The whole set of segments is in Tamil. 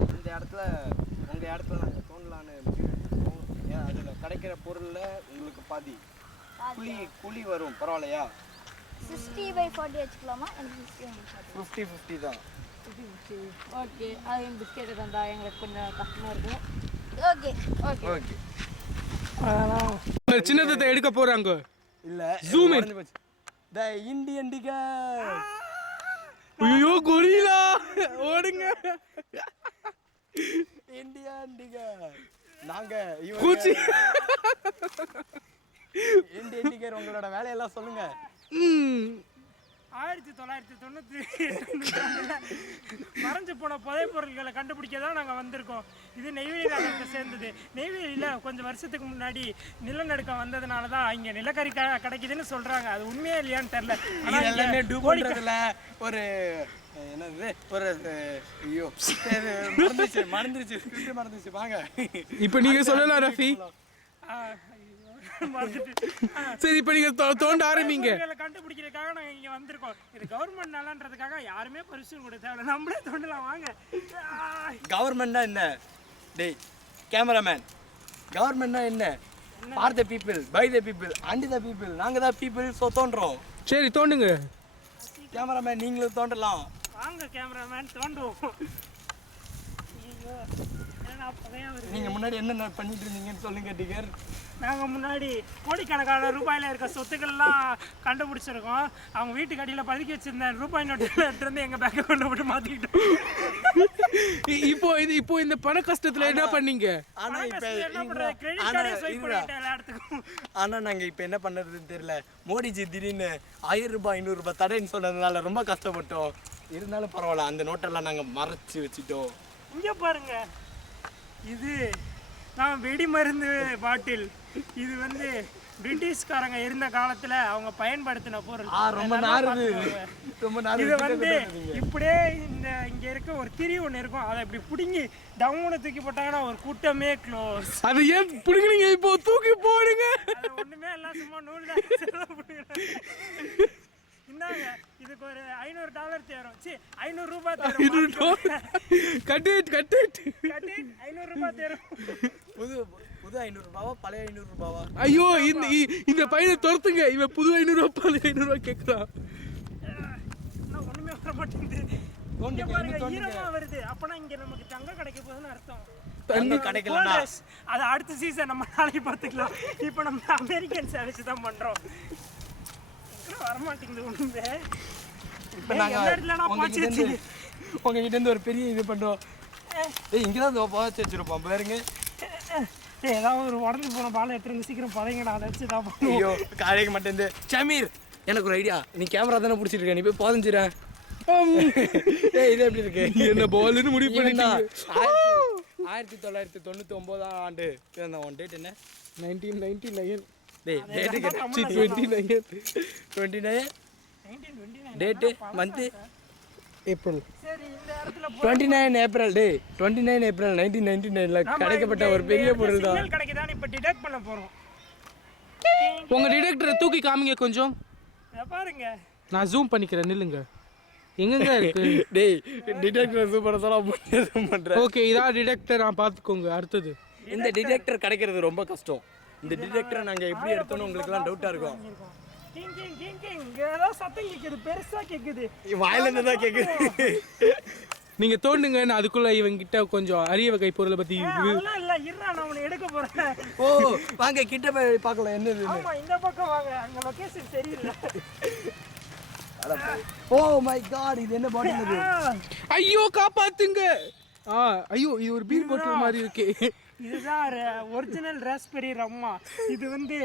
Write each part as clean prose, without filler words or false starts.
இந்த இடத்துல உங்கள் இடத்துல நாங்கள் தோண்டலான்னு முடிவெடுத்துருக்கோம். ஏன் அதில் கிடைக்கிற பொருளில் உங்களுக்கு பாதி குழி வரும், பரவாயில்லையா? 60/40 வச்சுக்கலாமா? எனக்கு 50-50 தான். ஓகே, அது பிஸ்கெட்டு தந்தா எங்களுக்கு கொஞ்சம் கஷ்டமாக இருக்கும். Okay okay okay. சின்னத்தை எடுக்க போறாங்க. இல்லை Zoom in. The Indian digger. ஐயோ கொரிலா ஓடுங்க. இண்டியன் டிகர் நாங்க கூச்சி. இண்டியன் டிகர் உங்களோட வேலையெல்லாம் சொல்லுங்க. 1998 மறைஞ்சு போன புதைப் பொருட்களை கண்டுபிடிக்க தான் நாங்கள் வந்திருக்கோம். இது நெய்வேலி நகரத்தை சேர்ந்தது. நெய்வேலியில் கொஞ்சம் வருஷத்துக்கு முன்னாடி நிலநடுக்கம் வந்ததுனால தான் இங்கே நிலக்கரி கிடைக்குதுன்னு சொல்கிறாங்க. அது உண்மையா இல்லையான்னு தெரில. இது எல்லாமே டூபோன்றதுல ஒரு என்னது ஒரு ஐயோ மறந்துருச்சு வாங்க. இப்போ நீங்க சொல்லலாம் ரஃபி. சரி இப்போ நீங்க தோண்ட ஆரம்பிங்க. கண்டுபிடிக்கிறதுக்காக நாங்கள் இங்கே வந்திருக்கோம். இது கவர்மெண்ட் நலன்றதுக்காக யாருமே பரிசு கொடுக்க தேவை, நம்மளே தோண்டலாம் வாங்க. கவர்மெண்ட்னா என்ன? டேய் கேமராமேன், கவர்மெண்ட்னா என்ன? For the people, by the people, and the people. நாங்கள் தான் பீப்புள், ஸோ தோன்றோம். சரி தோண்டுங்க. கேமராமேன் நீங்களும் தோண்டலாம். வாங்க கேமராமேன் தோண்டுவோம். நீங்கள் முன்னாடி என்னென்ன பண்ணிட்டு இருந்தீங்கன்னு சொல்லுங்க டிகர். நாங்கள் முன்னாடி கோடிக்கணக்கான ரூபாயில் இருக்க சொத்துக்கள்லாம் கண்டுபிடிச்சிருக்கோம். அவங்க வீட்டுக்கு அடியில் பதுக்கி வச்சிருந்த ரூபாய் நோட்டில் எடுத்துருந்து எங்கள் பேக்கை கொண்டு போட்டு மாற்றிக்கிட்டோம். இப்போ இந்த பண கஷ்டத்துல என்ன பண்ணீங்க? ஆனால் இப்போ நாங்கள் இப்போ என்ன பண்ணுறதுன்னு தெரியல. மோடிஜி திடீர்னு 1000 ரூபாய் 500 ரூபாய் தடைன்னு சொன்னதுனால ரொம்ப கஷ்டப்பட்டோம். இருந்தாலும் பரவாயில்ல, அந்த நோட்டெல்லாம் நாங்கள் மறைச்சி வச்சுட்டோம். இங்கே பாருங்க, இது நான் வெடி மருந்து பாட்டில். இது வந்து பிரிட்டிஷ்காரங்க இருந்த காலத்தில் அவங்க பயன்படுத்தின பொருள். ரொம்ப நாருது. இது வந்து இப்படியே இங்கே இருக்க ஒரு திரி ஒன்று இருக்கும், அதை இப்படி பிடுங்கி டவுனை தூக்கி போட்டாங்கன்னா ஒரு கூட்டமே க்ளோஸ். அது ஏன் பிடிக்கிறீங்க? இப்போ தூக்கி போடுங்க. ஒன்றுமே எல்லாம் சும்மா நூல் தான். இந்தாங்க, இதுக்கு ஒரு $500 தேரும். சி 500 ரூபாய் தேரும். கட்டு 500 ரூபாய் தேரும். புது 500 ரூபாவா பழைய 500 ரூபாவா? ஐயோ இந்த பையனை துரத்துங்க. இவன் புது 500 ரூபாய் பழைய 500 ரூபாய் கேட்குறான். ஒன்றுமே வர மாட்டேங்குது. இங்க பாருங்க, ஈரமா வருது. அப்பனா இங்க நமக்கு தங்கம் கிடைக்க போகுதுன்னு அர்த்தம். தண்ணி கிடைக்கலனா அது அடுத்த சீசன் நம்ம நாளைக்கு பார்த்துக்கலாம். இப்போ நம்ம அமெரிக்கன் சர்வீஸ் தான் பண்றோம். வரமாட்டேங்குது ஒண்ணுமே. இப்போ நாங்கள் உங்ககிட்ட இருந்து ஒரு பெரிய இது பண்ணுறோம். இங்கே தான் புதைச்சி வச்சுருப்போம் பாருங்க. ஏதாவது ஒரு உடஞ்சி போன பாலை எடுத்துருந்து சீக்கிரம் பதைங்கடா, அதை வச்சு தான் பண்ணுவோம். ஐயோ காலைக்கு மாட்டேன். சமீர், எனக்கு ஒரு ஐடியா. நீ கேமரா தானே பிடிச்சிட்டு இருக்க, நீ போய் புதைஞ்சிடேன். இது எப்படி இருக்கு? என்ன பால்னு முடிவு பண்ணிட்டா? 1999 ஆண்டு பிறந்த உன் டேட் என்ன? 1999. Date 29 date month April. சரி, இந்த இடத்துல 29 ஏப்ரல். 29 ஏப்ரல் 1999 கிடைக்கப்பட்ட ஒரு பெரிய பொருள் தான். சிக்னல் கிடைக்குதான்னு இப்போ டிடெக்ட் பண்ண போறோம். உங்க டிடெக்டரை தூக்கி காமிங்க கொஞ்சம். இதை பாருங்க, நான் ஜூம் பண்ணிக்கிறேன், நில்லுங்க. எங்கங்க இருக்கு? டேய் டிடெக்டர் சூப்பரா பண்றேன். ஓகே, இதான் டிடெக்டர். நான் பார்த்துக்கோங்க. அடுத்தது இந்த டிடெக்டர் கிடைக்கிறது ரொம்ப கஷ்டம். இந்த டிடெக்டரை நாங்கள் எப்படி எடுத்தோன்னு உங்களுக்குலாம் டவுட்டாக இருக்கும். கிங் கிங் கிங் கிங் ஏதோ சத்தம் கேட்குது, பெருசா கேட்குது. வாயிலிருந்து தான் கேட்குது. நீங்க தோண்டுங்க. நான் அதுக்குள்ள இவங்கிட்ட கொஞ்சம் அரிய வகை பொருளை பத்தி. அதெல்லாம் இல்ல, இருடா, நான் உன்னை எடுக்க போறேன். ஓ வாங்க கிட்ட போய் பார்க்கலாம் என்னது. ஆமா, இந்த பக்கம் வாங்க, அங்க லொகேஷன் சரியில்லை. ஓ மை காட், இது என்ன பாட்டில் இது? ஐயோ காப்பாத்துங்க. ஐயோ இது ஒரு பீர் பாட்டில் மாதிரி இருக்கு. இதுதான் ஒரிஜினல் ராஸ்பெரி ரம்மா. இது வந்து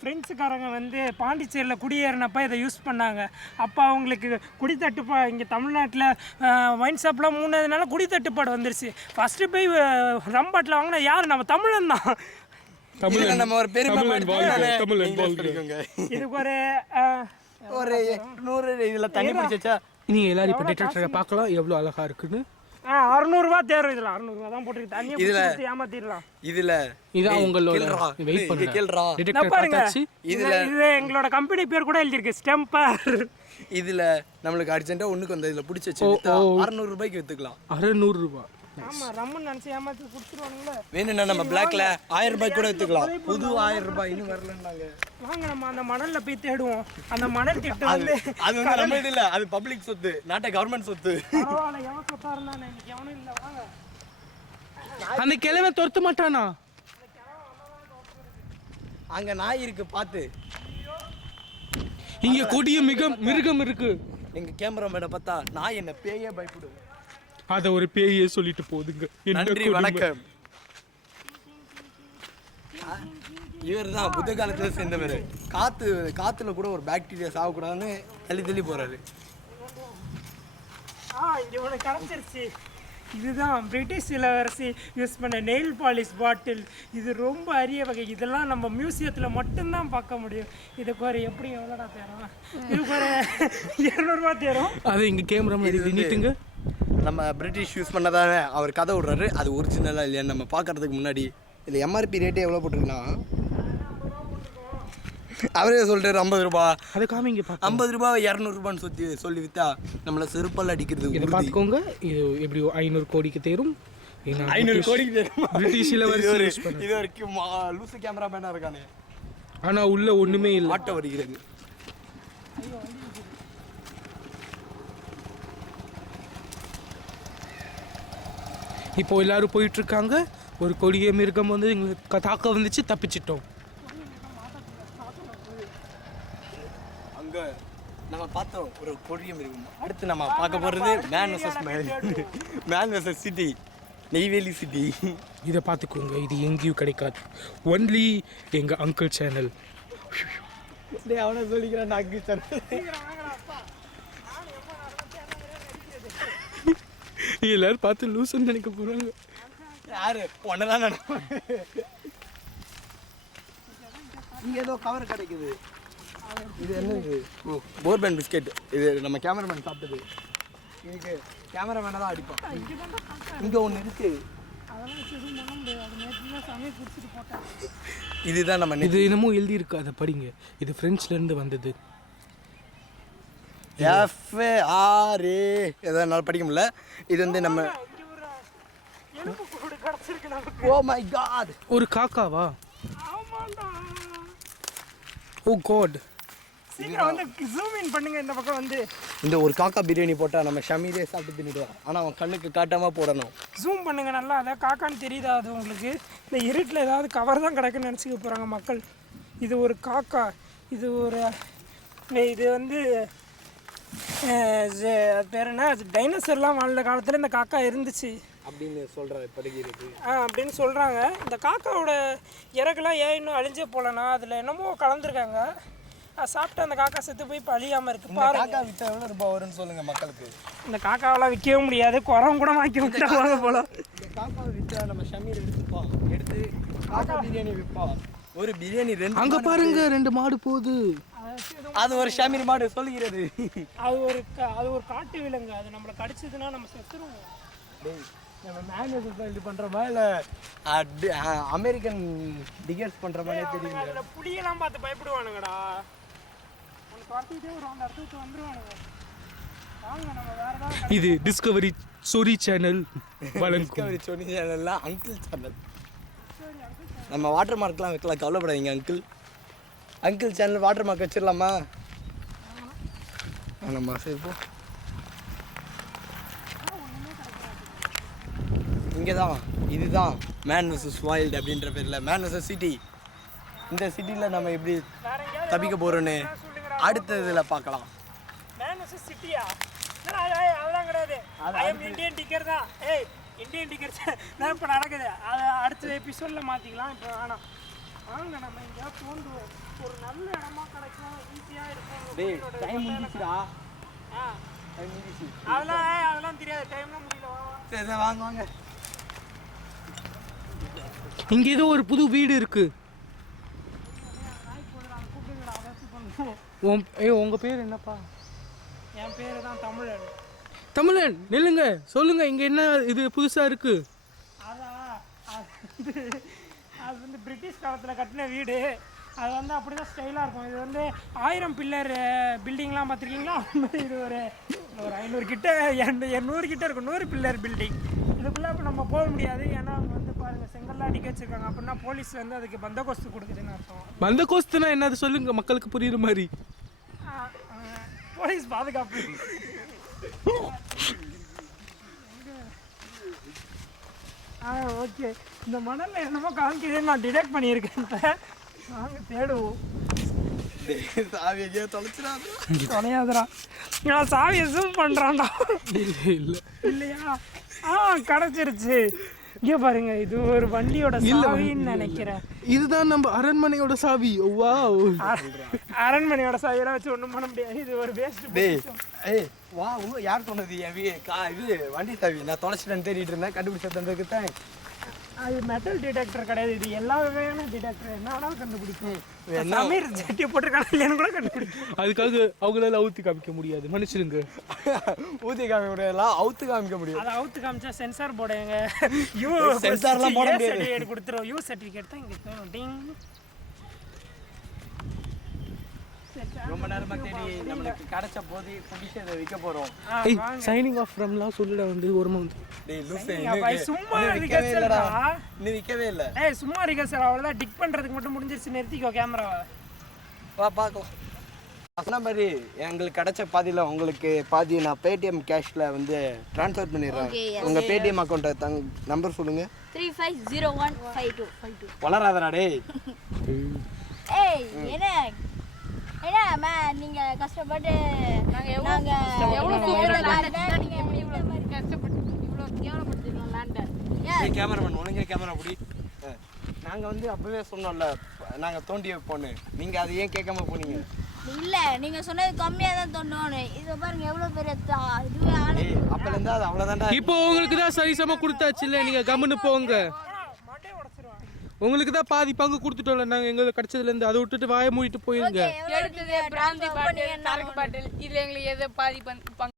ஃப்ரெண்ட்ஸுக்காரங்க வந்து பாண்டிச்சேரியில் குடியேறினப்போ இதை யூஸ் பண்ணாங்க. அப்போ அவங்களுக்கு குடித்தட்டுப்பாடு, இங்கே தமிழ்நாட்டில் ஒயின் ஷாப்லாம் மூணதுனால குடித்தட்டுப்பாடு வந்துருச்சு. ஃபஸ்ட்டு போய் ரம் பாட்டில் வாங்கினா யார்? நம்ம தமிழன் தான். நம்ம ஒரு பெருமை. இதுக்கு ஒரு 100 இதில் தண்ணி பிடிச்சா நீங்கள் எல்லாரும் இப்போ டிடெக்டரை பார்க்கலாம் எவ்வளோ அழகாக இருக்குன்னு. 600 ரூபா தேரும். இதில் 600 ரூபா தான் போட்டுருக்கு. தண்ணியை பிடிச்சி ஏமாத்திடலாம். இதில் இதான் உங்களோட வெயிட் பண்ணுங்க. டிடெக்டர் பார்த்தாச்சு. இது எங்களோட கம்பெனி பேர் கூட எழுதியிருக்கு, ஸ்டெம்பர். இதில் நம்மளுக்கு அர்ஜென்ட்டாக ஒன்றுக்கு வந்து இதில் பிடிச்சி வச்சு 600 ரூபாய்க்கு விற்றுக்கலாம். 600 ரூபா. ஆமா ரம்மன் நினைச்சு ஏமாத்தி கொடுத்துருவானுங்களே. வேணும்னா நம்ம பிளாக்ல 1000 ரூபாய் கூட எடுத்துக்கலாம். புது 1000 ரூபாய் இன்னும் வரலன்னாங்க. வாங்க நம்ம அந்த மணல்ல போய் தேடுவோம். அந்த மணல் திட்டு வந்து அது வந்து நம்ம இல்ல, அது பப்ளிக் சொத்து, நாட்டை கவர்மெண்ட் சொத்து. பரவாயில்ல, எவன் சொத்தா இருந்தானே, இன்னைக்கு எவனும் இல்லை. வாங்க. அந்த கிழமை துரத்த மாட்டானா? அங்க நாய் இருக்கு பார்த்து. இங்க கொடிய மிருகம் இருக்கு. எங்க கேமராமேனை பார்த்தா நாய் என்ன பேயே பயப்படுது. அத ஒரு பேயே சொல்லிட்டு போகுதுங்க. நன்றி வணக்கம். இவர் தான் புத்த காலத்துல சேர்ந்தவர். காத்துல கூட ஒரு பாக்டீரியா சாகக்கூடாதுன்னு தள்ளி போறாரு. இங்க உனக்கு கிடைச்சிருச்சு. இதுதான் பிரிட்டிஷ் இளவரசி யூஸ் பண்ண நெயில் பாலிஷ் பாட்டில். இது ரொம்ப அரிய வகை. இதெல்லாம் நம்ம மியூசியத்தில் மட்டும்தான் பார்க்க முடியும். இதுக்கு ஒரு எப்படி எவ்வளோடா தேரும்? இதுக்கு ஒரு 200 ரூபா தேரும். அது இங்கே கேமரா நீட்டுங்க. நம்ம பிரிட்டிஷ் யூஸ் பண்ணதானே அவர் கதை விடுறாரு. அது ஒரிஜினலாக இல்லையான்னு நம்ம பார்க்கறதுக்கு முன்னாடி இதில் எம்ஆர்பி ரேட்டே எவ்வளோ போட்டிருக்குன்னா அவரே சொல்றாரு 50 ரூபா. அதை காமிங்க. 50 ரூபாய் 200 ரூபான்னு சொல்லி விற்றா நம்மளை செருப்பால் அடிக்கிறது. பார்த்துக்கோங்க. இது எப்படி 500 கோடிக்கு தேரும். 500 கோடிக்கு தேரும். பிரிட்டிஷ் இளவரசி இது வரைக்கும் லூசு கேமராமேனாக இருக்கானே. ஆனால் உள்ள ஒன்றுமே இல்லை. ஆட்டோ வருகிறது. இப்போ எல்லாரும் போயிட்டு இருக்காங்க. ஒரு கொடிய மிருகம் வந்து எங்களுக்கு தாக்க வந்துச்சு, தப்பிச்சிட்டோம். அங்கே நம்ம பார்த்தோம் ஒரு கொடிய மிருகம். அடுத்து நம்ம பார்க்க போகிறது man versus city, Neyveli city. இதை பார்த்துக்கோங்க. இது எங்கேயும் கிடைக்காது. ஒன்லி எங்கள் அங்கிள் சேனல். அவனை சொல்லிக்கிறேன் அங்கிள் சேனல். எல்லாரும் பார்த்து லூசுன்னு நினைக்க போகிறாங்க. யாரு ஒன்னதான் நினைப்பாங்க. இங்கே ஏதோ கவர் கிடைக்குது. இது என்ன? இது போர்பன் பிஸ்கெட். இது நம்ம கேமராமேன் சாப்பிட்டது. இதுக்கு கேமராமேனை தான் அடிப்பான். இங்கே ஒன்று இருக்கு. இதுதான் நம்ம இது என்னமோ எழுதி இருக்கு, அதை படிங்க. இது ஃப்ரெண்ட்ஸ்லேருந்து வந்தது. FAR எதனால படிக்க முடியல. இது வந்து நம்ம ஓ மை காட் ஒரு காக்காவா? ஓ காட். சீக்கிரம் வந்து ஜூம் இன் பண்ணுங்க. இந்த பக்கம் வந்து இந்த ஒரு காக்கா பிரியாணி போட்டால் நம்ம ஷமீரே சாப்பிட்டு தின்னுடுவோம். ஆனால் அவன் கண்ணுக்கு காட்டாமல் போடணும். ஜூம் பண்ணுங்க நல்லா. அதான் காக்கான்னு தெரியுதா அது உங்களுக்கு? இந்த இருட்டில் ஏதாவது கவர் தான் கிடக்குன்னு நினச்சிக்க போகிறாங்க மக்கள். இது ஒரு காக்கா. இது ஒரு இது வந்து பேர் என்ன, டைனோசர்லாம் வாழ்ந்த காலத்தில் இந்த காக்கா இருந்துச்சு அப்படின்னு படுகிறது அப்படின்னு சொல்கிறாங்க. இந்த காக்காவோட இறகுலாம் ஏன் இன்னும் அழிஞ்சே போகலன்னா அதில் என்னமோ கலந்துருக்காங்க. சாப்பிட்டு அந்த காக்கா செத்து போய் இப்போ அழியாமல் இருக்குது. காக்கா விற்றா எவ்வளோ ரூபாய் வரும்னு சொல்லுங்கள் மக்களுக்கு. இந்த காக்காவெல்லாம் விற்கவே முடியாது. குரம் கூட வாங்கி விட்டுருவாங்க போல. இந்த காக்காவை விற்றா நம்ம ஷமீர் எடுத்துப்போம். எடுத்து காக்கா பிரியாணி விற்போம். ஒரு பிரியாணி 2. அங்கே பாருங்க 2 மாடு போகுது. அது ஒரு ஷமீர் மாடு சொல்லுகிறது. அது ஒரு காட்டு விலங்கு. அது நம்மளை கடிச்சதுன்னா நம்ம செத்துருவோம். நம்ம மேனுவல் இது பண்ணுறோமா இல்லை அமெரிக்கன் டிகேட்ஸ் பண்ணுற மாதிரியே தெரியல. அதில் புளியெல்லாம் பார்த்து பயப்படுவானுங்கடா. உனக்கு வரத்துக்கிட்டே ஒரு 2 இடத்துக்கு வந்துடுவானுங்க. வாங்க நம்ம வேறு ஏதாவது. இது டிஸ்கவரி சொரி சேனல் வழங்கும். டிஸ்கவரி சொரி சேனல்ல அங்கிள் சேனல். நம்ம வாட்டர் மார்க்லாம் வைக்கலாம், கவலைப்படாதீங்க uncle. Uncle channel water mark வச்சிடலாமா? நம்ம சரி போ. இங்கே தான் இதுதான் மேன் வெர்சஸ் வைல்டு அப்படின்ற பேரில் மேன் வெர்சஸ் சிட்டி. இந்த சிட்டியில் நம்ம எப்படி தப்பிக்க போகிறோன்னு அடுத்த இதில் பார்க்கலாம். மேன் வெர்சஸ் சிட்டியா? அதெல்லாம் கிடையாது. இந்தியன் டிக்கெட் தான். இந்தியன் டிக்கெட் தான் இப்போ நடக்குது. அதை அடுத்த எபிசோடில் மாற்றிக்கலாம். இப்போ வேணாம். வாங்க நம்ம எங்கேயாவது தோன்றுவோம். ஒரு நல்ல இடமா கிடைக்கும், ஈஸியாக இருக்கும். டைம் முடிஞ்சிச்சுடா. அதெல்லாம் தெரியாது. டைம்லாம் முடியல. சரி வாங்க வாங்க. இங்கே ஏதோ ஒரு புது வீடு இருக்கு. உங்க பேர் என்னப்பா? என் பேர் தான் தமிழன். தமிழன் நில்லுங்க, சொல்லுங்க. இங்க என்ன இது புதுசா இருக்கு? அது வந்து பிரிட்டிஷ் காலத்தில் கட்டின வீடு. அது வந்து அப்படி தான் ஸ்டைலாக இருக்கும். இது வந்து 1000 பில்லர் பில்டிங்லாம் பார்த்துருக்கீங்களா? அது மாதிரி இது ஒரு 500 கிட்ட 200 கிட்ட இருக்கும். 100 பில்லர் பில்டிங். இது அதுக்குள்ளே இப்போ நம்ம போக முடியாது. ஏன்னா அவங்க வந்து பாருங்கள் செங்கல்லாம் அடிக்க வச்சிருக்காங்க. அப்படின்னா போலீஸ் வந்து அதுக்கு பந்தோபஸ்து கொடுக்குதுன்னு அர்த்தம். பந்தோபஸ்துனா என்னது சொல்லுங்க மக்களுக்கு புரியுற மாதிரி. போலீஸ் பாதுகாப்பு. ஓகே, இந்த மணலில் என்னமோ காமிக்குதுன்னு நான் டிடெக்ட் பண்ணியிருக்கேன். நாங்கள் தேடுவோம். சாவி எங்கேயோ தொலைச்சிடாது. தொலையாதுடா, நான் சாவியை ஜூம் பண்ணுறான்டா. இல்லை இல்லையா? கிடச்சிருச்சு. இங்கே பாருங்க, இது ஒரு வண்டியோட சாவின்னு நினைக்கிறேன். இதுதான் நம்ம அரண்மனையோட சாவி. வாவ், அரண்மனையோட சாவியெல்லாம் வச்சு ஒன்றும் பண்ண முடியாது. இது ஒரு வேஸ்ட். ஏய் வா, இன்னும் யார் சொன்னது? என் இது வண்டி சாவி நான் தொலைச்சிட்டேன்னு தேடிட்டு இருந்தேன். கண்டுபிடிச்ச தந்ததுக்கு தான். அது மெட்டல் டிடெக்டர் கிடையாது, இது எல்லா வகையான டிடெக்டர். என்ன வேணாலும் கண்டுபிடிக்கும். சமீர் ஜட்டி போட்டிருக்காங்க இல்லைன்னு கூட கண்டுபிடிக்கும். அதுக்காக அவங்களால அவுத்து காமிக்க முடியாது, மன்னிச்சிருங்க. ஊத்தி காமிக்க முடியாதுலாம், அவுத்து காமிக்க முடியும். அதை அவுத்து காமிச்சா சென்சார் போடுங்க. சென்சார்லாம் போட முடியாது. சர்டிஃபிகேட் கொடுத்துரும். யூ சர்டிஃபிகேட் தான் இங்கே வேணும். டிங். ரொம்ப நேரமா தேடி நம்மளுக்கு கிடைச்ச போது புடிச்சு அதை விற்க போறோம். ஏய், சைனிங் ஆஃப் ஃப்ரம்லாம் சொல்லுடா வந்து ஓரமா வந்து. டேய் லூசே, சும்மா விற்கவே இல்லடா. இன்னும் விற்கவே இல்லை. ஏய் சும்மா இருக்கா சார், அவ்வளோதான். டிக் பண்ணுறதுக்கு மட்டும் முடிஞ்சிருச்சு. நிறுத்திக்கோ கேமராவை. வா பார்க்கலாம். சொன்ன மாதிரி எங்களுக்கு கிடைச்ச பாதியில் உங்களுக்கு பாதி நான் பேடிஎம் கேஷில் வந்து ட்ரான்ஸ்ஃபர் பண்ணிடுறேன். Okay, yes. உங்கள் பேடிஎம் அக்கௌண்ட்டை நம்பர் சொல்லுங்கள். 350152. வளராதடா டேய். ஏய் என்ன நீங்க கஷ்டப்பட்டு நாங்கள் எவ்வளோ கஷ்டப்பட்டு இவ்வளோ கேவலப்படுத்திருக்கோம் லேண்டை. டேய் கேமராமேன், ஒழுங்கா கேமரா பிடி. நாங்கள் வந்து அப்பவே சொன்னோம்ல நாங்கள் தோண்டி வைப்போன்னு. நீங்கள் அதை ஏன் கேட்காம போனீங்க? இல்ல நீங்க சொன்னது கம்மியா தான் தோணுன்னு. இது பாருங்க எவ்வளவு பெரிய இதுவே ஆளு. டேய் அப்பலேருந்து அது அவ்வளோதான்டா. இப்போ உங்களுக்கு தான் சரிசமா கொடுத்தாச்சு இல்லை, நீங்க கம்முன்னு போங்க. உங்களுக்கு தான் பாதி பங்கு கொடுத்துட்டோம்ல நாங்கள் எங்களுக்கு கிடைச்சதுலேருந்து. அதை விட்டுட்டு வாயை மூடிட்டு போயிருங்க. எடுத்தது பிராந்தி பாட்டில், சரக்கு பாட்டில், இதில் எங்களுக்கு எது பாதி பங்கு